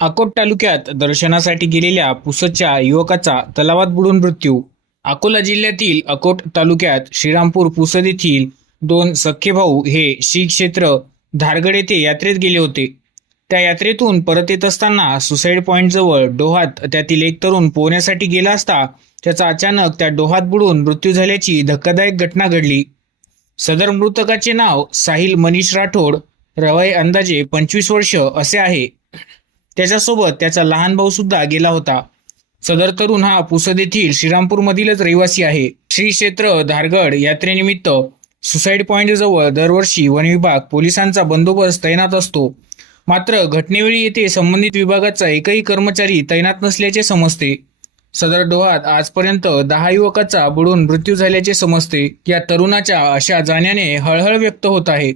अकोट तालुक्यात दर्शनासाठी गेलेल्या पुसदच्या युवकाचा तलावात बुडून मृत्यू. अकोला जिल्ह्यातील अकोट तालुक्यात श्रीरामपूर पुसद येथील दोन सख्खे भाऊ हे श्री क्षेत्र धारगड येथे यात्रेत गेले होते. त्या यात्रेतून परत येत असताना सुसाईड पॉईंट जवळ डोहात त्यातील एक तरुण पोहण्यासाठी गेला असता त्याचा अचानक त्या डोहात बुडून मृत्यू झाल्याची धक्कादायक घटना घडली. सदर मृतकाचे नाव साहिल मनीष राठोड रवाई अंदाजे पंचवीस वर्ष असे आहे. त्याच्यासोबत त्याचा लहान भाऊ सुद्धा गेला होता. सदर तरुण हा पुसद येथील श्रीरामपूरमधीलच रहिवासी आहे. श्री क्षेत्र धारगड यात्रेनिमित्त सुसाईड पॉईंट जवळ दरवर्षी वन विभाग पोलिसांचा बंदोबस्त तैनात असतो. मात्र घटनेवेळी येथे संबंधित विभागाचा एकही कर्मचारी तैनात नसल्याचे समजते. सदर डोहात आजपर्यंत दहा युवकाचा बुडून मृत्यू झाल्याचे समजते. या तरुणाच्या अशा जाण्याने हळहळ व्यक्त होत आहे.